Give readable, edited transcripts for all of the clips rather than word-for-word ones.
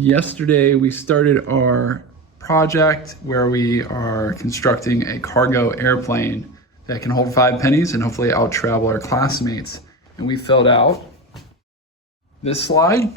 Yesterday, we started our project where we are constructing a cargo airplane that can hold 5 pennies and hopefully out travel our classmates. And we filled out this slide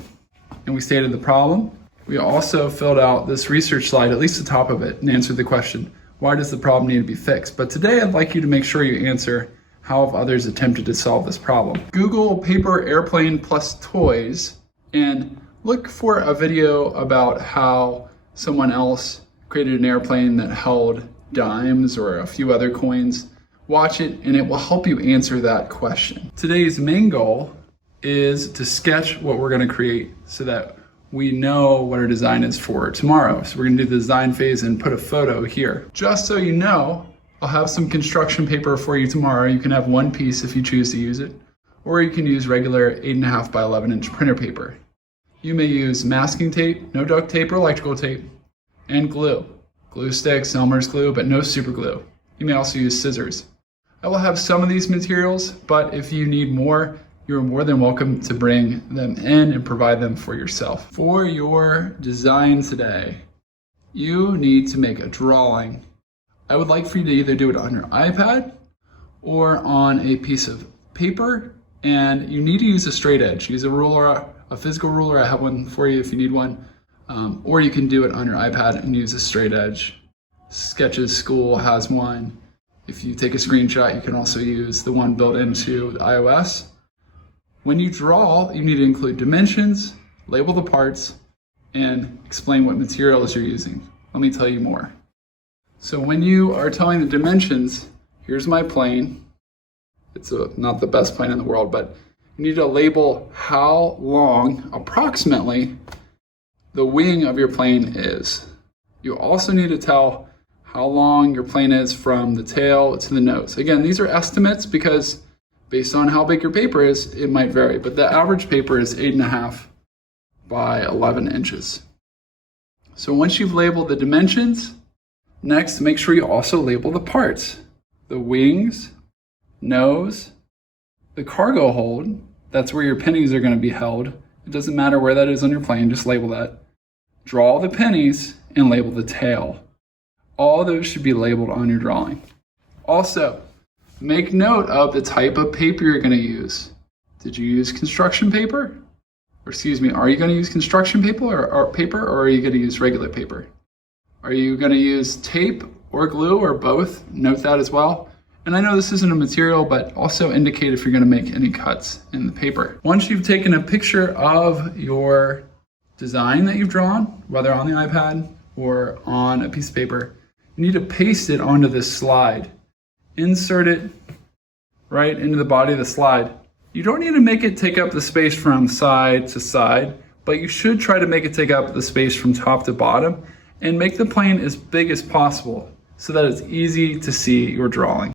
and we stated the problem. We also filled out this research slide, at least the top of it, and answered the question, why does the problem need to be fixed? But today I'd like you to make sure you answer, how have others attempted to solve this problem? Google paper airplane plus toys and look for a video about how someone else created an airplane that held dimes or a few other coins. Watch it and it will help you answer that question. Today's main goal is to sketch what we're going to create so that we know what our design is for tomorrow. So we're going to do the design phase and put a photo here. Just so you know, I'll have some construction paper for you tomorrow. You can have one piece if you choose to use it, or you can use regular 8.5 by 11 inch printer paper. You may use masking tape, no duct tape or electrical tape, and glue. Glue sticks, Elmer's glue, but no super glue. You may also use scissors. I will have some of these materials, but if you need more, you're more than welcome to bring them in and provide them for yourself. For your design today, you need to make a drawing. I would like for you to either do it on your iPad or on a piece of paper, and you need to use a straight edge. Use a ruler, a physical ruler. I have one for you if you need one. Or you can do it on your iPad and use a straight edge. Sketches School has one. If you take a screenshot, you can also use the one built into the iOS. When you draw, you need to include dimensions, label the parts, and explain what materials you're using. Let me tell you more. So when you are telling the dimensions, here's my plane. It's not the best plane in the world, but you need to label how long, approximately, the wing of your plane is. You also need to tell how long your plane is from the tail to the nose. Again, these are estimates because based on how big your paper is, it might vary, but the average paper is 8.5 by 11 inches. So once you've labeled the dimensions, next make sure you also label the parts. The wings, nose, the cargo hold, that's where your pennies are going to be held. It doesn't matter where that is on your plane, just label that. Draw the pennies and label the tail. All those should be labeled on your drawing. Also, make note of the type of paper you're going to use. Did you use construction paper? Or excuse me, are you going to use construction paper or are you going to use regular paper? Are you going to use tape or glue or both? Note that as well. And I know this isn't a material, but also indicate if you're going to make any cuts in the paper. Once you've taken a picture of your design that you've drawn, whether on the iPad or on a piece of paper, you need to paste it onto this slide. Insert it right into the body of the slide. You don't need to make it take up the space from side to side, but you should try to make it take up the space from top to bottom and make the plane as big as possible so that it's easy to see your drawing.